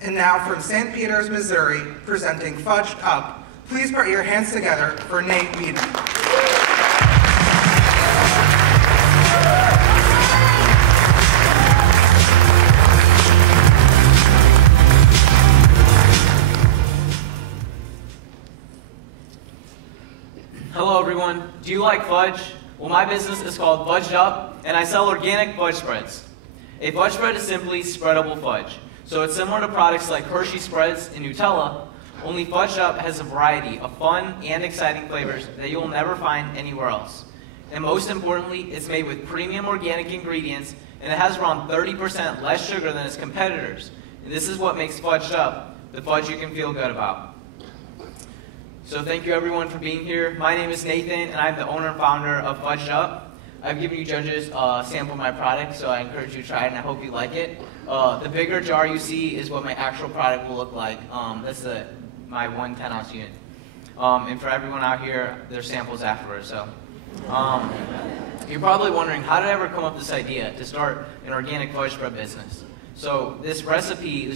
And now from St. Peters, Missouri, presenting Fudged Up, please put your hands together for Nate Wheadon. Hello everyone, do you like fudge? Well, my business is called Fudged Up, and I sell organic fudge spreads. A fudge spread is simply spreadable fudge. So it's similar to products like Hershey spreads and Nutella, only Fudged Up has a variety of fun and exciting flavors that you will never find anywhere else. And most importantly, it's made with premium organic ingredients, and it has around 30% less sugar than its competitors. And this is what makes Fudged Up the fudge you can feel good about. So thank you everyone for being here. My name is Nathan, and I'm the owner and founder of Fudged Up. I've given you judges a sample of my product, so I encourage you to try it, and I hope you like it. The bigger jar you see is what my actual product will look like. That's my 1 10-ounce unit. And for everyone out here, there's samples afterwards. So you're probably wondering, how did I ever come up with this idea to start an organic fudge spread business? So this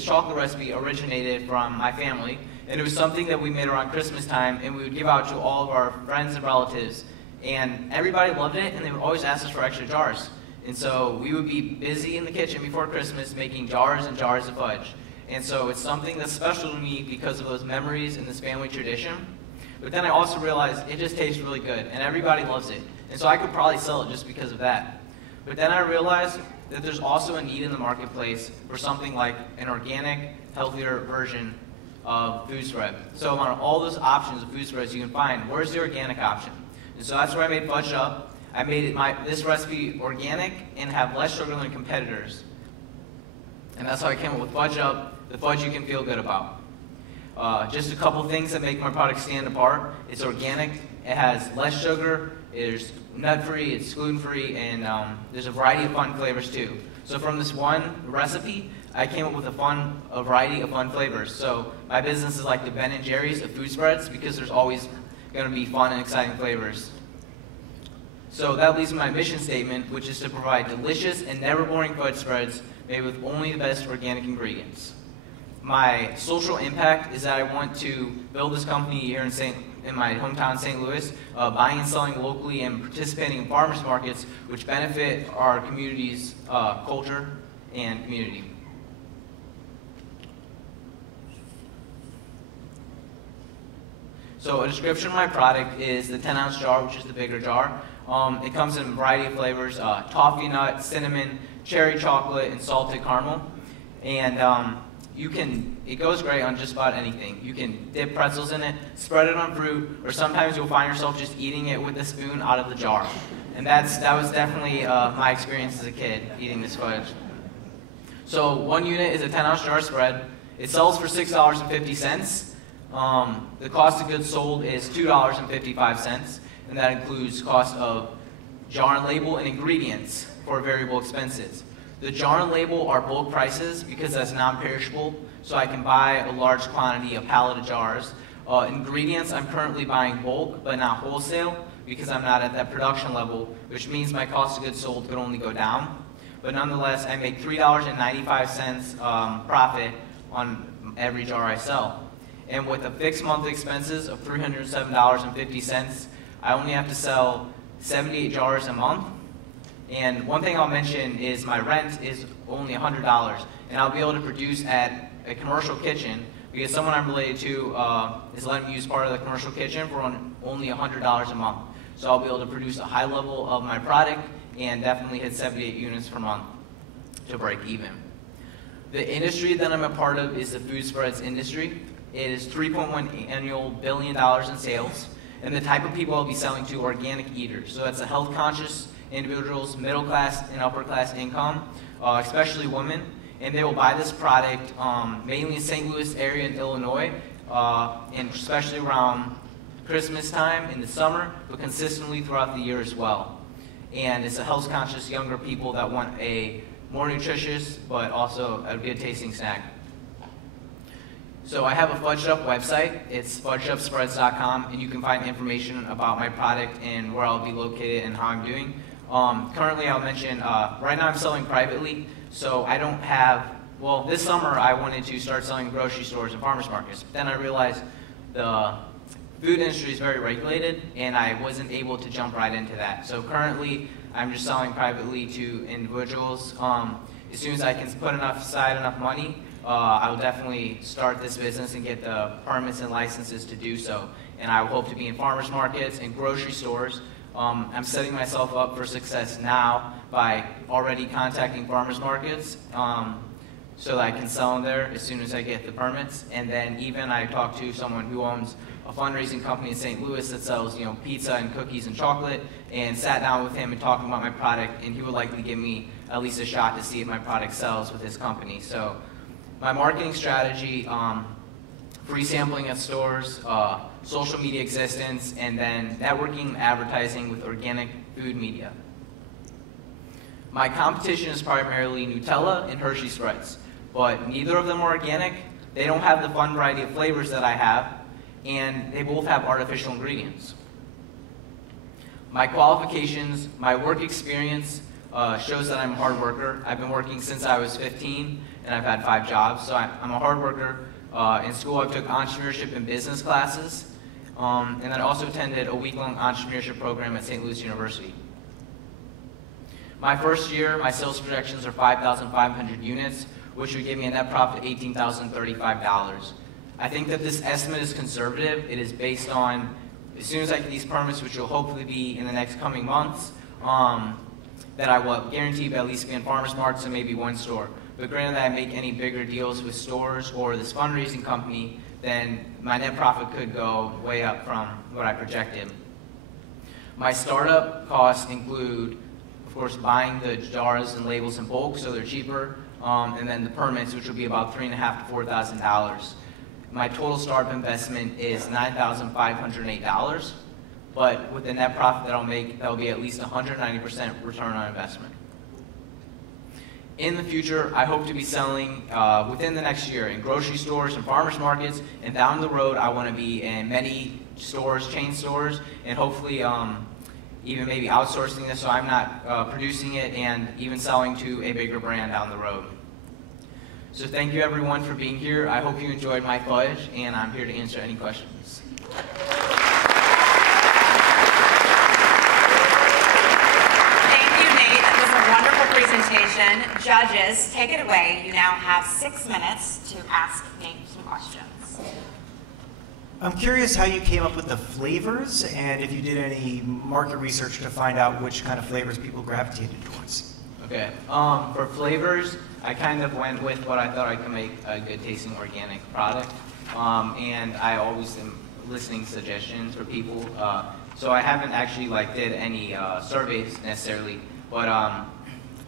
chocolate recipe originated from my family. And it was something that we made around Christmas time, and we would give out to all of our friends and relatives. And everybody loved it, and they would always ask us for extra jars. And so we would be busy in the kitchen before Christmas making jars and jars of fudge. And so it's something that's special to me because of those memories and this family tradition. But then I also realized it just tastes really good, and everybody loves it. And so I could probably sell it just because of that. But then I realized that there's also a need in the marketplace for something like an organic, healthier version of food spread. So on all those options of food spreads you can find, where's the organic option? And so that's where I made Fudged Up. I made this recipe organic and have less sugar than competitors. And that's how I came up with Fudge Up, the fudge you can feel good about. Just a couple things that make my product stand apart. It's organic, it has less sugar, it's nut-free, it's gluten-free, and there's a variety of fun flavors too. So from this one recipe, I came up with a variety of fun flavors. So my business is like the Ben & Jerry's of food spreads because there's always going to be fun and exciting flavors. So that leads to my mission statement, which is to provide delicious and never boring fudge spreads made with only the best organic ingredients. My social impact is that I want to build this company here in my hometown, St. Louis, buying and selling locally and participating in farmers markets, which benefit our community's culture and community. So a description of my product is the 10-ounce jar, which is the bigger jar. It comes in a variety of flavors, toffee nut, cinnamon, cherry chocolate, and salted caramel. And it goes great on just about anything. You can dip pretzels in it, spread it on fruit, or sometimes you'll find yourself just eating it with a spoon out of the jar. And that was definitely my experience as a kid, eating this fudge. So 1 unit is a 10-ounce jar spread. It sells for $6.50. The cost of goods sold is $2.55, and that includes cost of jar and label and ingredients for variable expenses. The jar and label are bulk prices because that's non-perishable, so I can buy a large quantity, a pallet of jars. Ingredients, I'm currently buying bulk, but not wholesale, because I'm not at that production level, which means my cost of goods sold could only go down. But nonetheless, I make $3.95 profit on every jar I sell. And with a fixed monthly expenses of $307.50, I only have to sell 78 jars a month. And one thing I'll mention is my rent is only $100, and I'll be able to produce at a commercial kitchen because someone I'm related to is letting me use part of the commercial kitchen for only $100 a month. So I'll be able to produce a high level of my product and definitely hit 78 units per month to break even. The industry that I'm a part of is the food spreads industry. It is $3.1 billion in sales, and the type of people I'll be selling to are organic eaters. So that's the health-conscious individuals, middle class and upper class income, especially women, and they will buy this product mainly in St. Louis area in Illinois, and especially around Christmas time in the summer, but consistently throughout the year as well. And it's a health-conscious younger people that want a more nutritious, but also a good tasting snack. So I have a Fudged Up website. It's fudgeupspreads.com, and you can find information about my product and where I'll be located and how I'm doing. Currently, I'll mention, right now I'm selling privately, so I don't have well, this summer I wanted to start selling in grocery stores and farmers markets. But then I realized the food industry is very regulated, and I wasn't able to jump right into that. So currently, I'm just selling privately to individuals. As soon as I can put aside enough money, I will definitely start this business and get the permits and licenses to do so. And I hope to be in farmers markets and grocery stores. I'm setting myself up for success now by already contacting farmers markets so that I can sell them there as soon as I get the permits. And then even I talked to someone who owns a fundraising company in St. Louis that sells, pizza and cookies and chocolate, and sat down with him and talking about my product, and he would likely give me at least a shot to see if my product sells with his company. So my marketing strategy, free sampling at stores, social media existence, and then networking and advertising with organic food media. My competition is primarily Nutella and Hershey spreads, but neither of them are organic. They don't have the fun variety of flavors that I have, and they both have artificial ingredients. My qualifications, my work experience shows that I'm a hard worker. I've been working since I was 15, and I've had 5 jobs, so I'm a hard worker. In school, I took entrepreneurship and business classes, and I also attended a week-long entrepreneurship program at St. Louis University. My first year, my sales projections are 5,500 units, which would give me a net profit of $18,035. I think that this estimate is conservative. It is based on, as soon as I get these permits, which will hopefully be in the next coming months, that I will guarantee to at least be in farmers markets and maybe one store. But granted that I make any bigger deals with stores or this fundraising company, then my net profit could go way up from what I projected. My startup costs include, of course, buying the jars and labels in bulk, so they're cheaper, and then the permits, which will be about $3,500 to $4,000. My total startup investment is $9,508, but with the net profit that I'll make, that'll be at least 190% return on investment. In the future, I hope to be selling within the next year in grocery stores and farmers markets, and down the road, I want to be in many stores, chain stores, and hopefully even maybe outsourcing this so I'm not producing it, and even selling to a bigger brand down the road. So thank you everyone for being here. I hope you enjoyed my fudge, and I'm here to answer any questions. Thank you, Nate. That was a wonderful presentation. Judges, take it away. You now have 6 minutes to ask Nate some questions. I'm curious how you came up with the flavors, and if you did any market research to find out which kind of flavors people gravitated towards. Okay, for flavors, I kind of went with what I thought I could make a good tasting organic product, and I always am listening suggestions for people. So I haven't actually did any surveys necessarily, but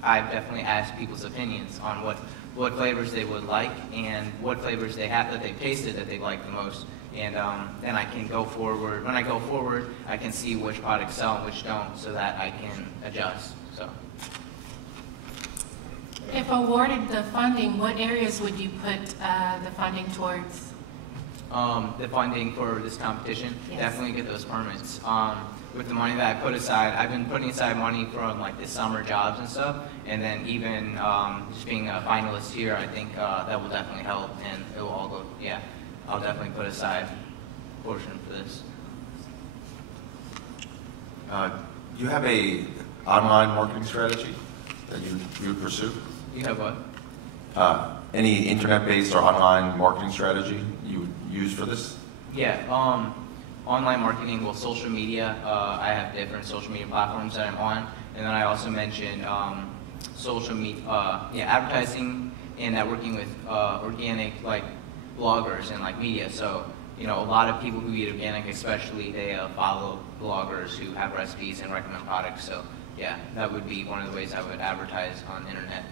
I've definitely asked people's opinions on what flavors they would like and what flavors they have that they've tasted that they like the most. And then I can go forward. When I go forward, I can see which products sell and which don't, so that I can adjust. So. If awarded the funding, what areas would you put the funding towards? The funding for this competition, yes. Definitely get those permits. With the money that I put aside, I've been putting aside money from the summer jobs and stuff, and then even just being a finalist here, I think that will definitely help, and it will all go, yeah. I'll definitely put aside a portion for this. You have a online marketing strategy that you would pursue? You have what? Any internet-based or online marketing strategy you would use for this? Yeah, online marketing, well, social media. I have different social media platforms that I'm on, and then I also mentioned social media, advertising and networking with organic bloggers and media. So a lot of people who eat organic, especially, they follow bloggers who have recipes and recommend products. So yeah, that would be one of the ways I would advertise on the internet.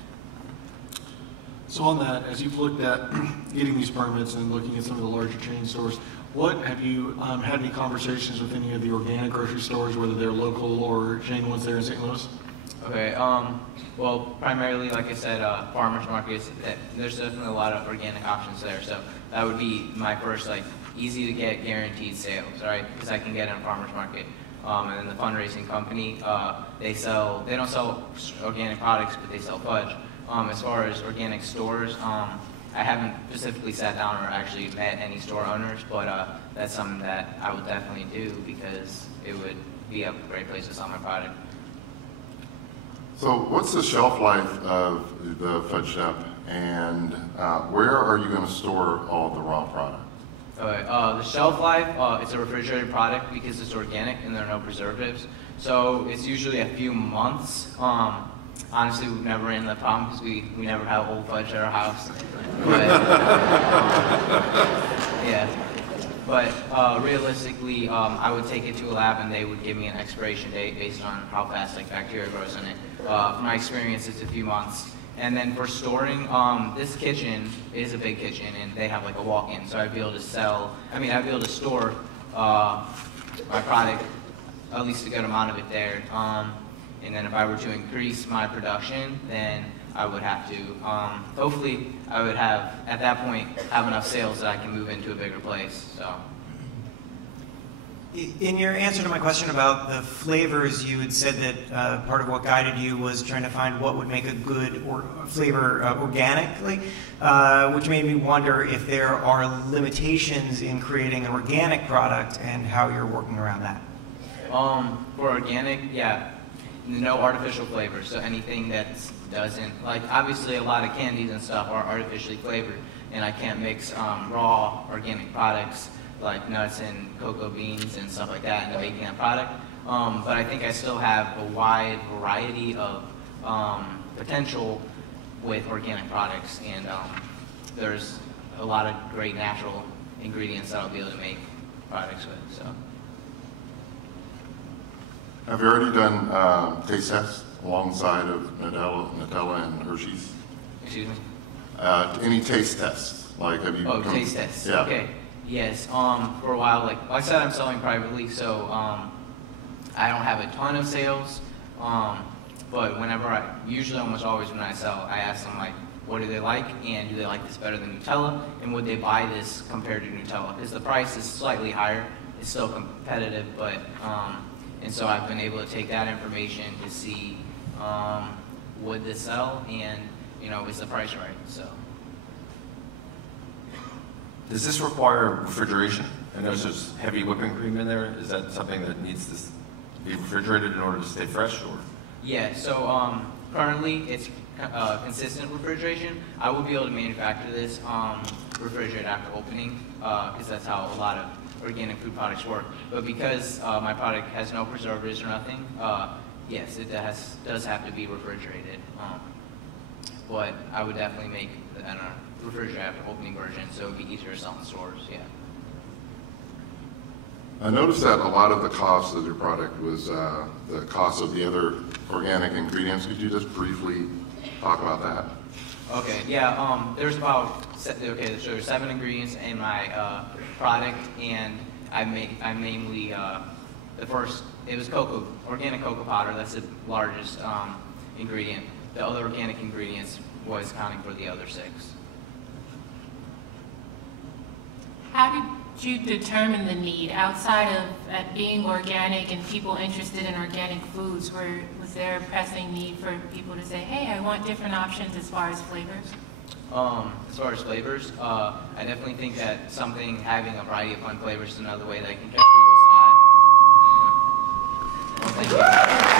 So on that, as you've looked at getting these permits and looking at some of the larger chain stores, what have you had any conversations with any of the organic grocery stores, whether they're local or chain ones there in St. Louis? Okay, well, primarily, like I said, farmers markets, there's definitely a lot of organic options there, so that would be my first, easy to get guaranteed sales, right, because I can get in a farmer's market. And then the fundraising company, they don't sell organic products, but they sell fudge. As far as organic stores, I haven't specifically sat down or actually met any store owners, but that's something that I would definitely do because it would be a great place to sell my product. So what's the shelf life of the Fudged Up, and where are you going to store all the raw product? The shelf life, it's a refrigerated product because it's organic and there are no preservatives. So it's usually a few months. Honestly, we've never ran into that problem because we never have old fudge at our house. But, yeah. But realistically, I would take it to a lab and they would give me an expiration date based on how fast like bacteria grows in it. From my experience, it's a few months. And then for storing, this kitchen is a big kitchen and they have like a walk-in, so I'd be able to I'd be able to store my product, at least a good amount of it there. And then if I were to increase my production, then I would have to, hopefully I would have, at that point, have enough sales that I can move into a bigger place, so. In your answer to my question about the flavors, you had said that part of what guided you was trying to find what would make a good flavor organically, which made me wonder if there are limitations in creating an organic product and how you're working around that. For organic, yeah, no artificial flavors, so anything that doesn't, like obviously a lot of candies and stuff are artificially flavored, and I can't mix raw organic products like nuts and cocoa beans and stuff like that into making that product. But I think I still have a wide variety of potential with organic products, and there's a lot of great natural ingredients that I'll be able to make products with. So. Have you already done taste tests alongside of Nutella and Hershey's? Excuse me? Any taste tests? Like have you? Oh, taste tests. Yeah. Okay. Yes. For a while, like I said, I'm selling privately, so I don't have a ton of sales. But whenever usually almost always when I sell, I ask them like, what do they like, and do they like this better than Nutella, and would they buy this compared to Nutella? Because the price is slightly higher. It's still competitive, but and so I've been able to take that information to see would this sell, and is the price right? So. Does this require refrigeration? I notice there's heavy whipping cream in there. Is that something that needs to be refrigerated in order to stay fresh, or? Yeah. So currently it's consistent refrigeration. I will be able to manufacture this refrigerated after opening because that's how a lot of organic food products work. But because my product has no preservatives or nothing, yes, it does have to be refrigerated. But I would definitely make a refrigerated after opening version, so it would be easier to sell in stores. Yeah. I noticed that a lot of the cost of your product was the cost of the other organic ingredients. Could you just briefly talk about that? Okay. Yeah. There's about so there's 7 ingredients in my product, and I mainly the first it was organic cocoa powder. That's the largest ingredient. The other organic ingredients was accounting for the other 6. How did you determine the need outside of being organic and people interested in organic foods? Was there a pressing need for people to say, hey, I want different options as far as flavors? As far as flavors, I definitely think that having a variety of fun flavors is another way that I can catch people's eye. Well, thank you.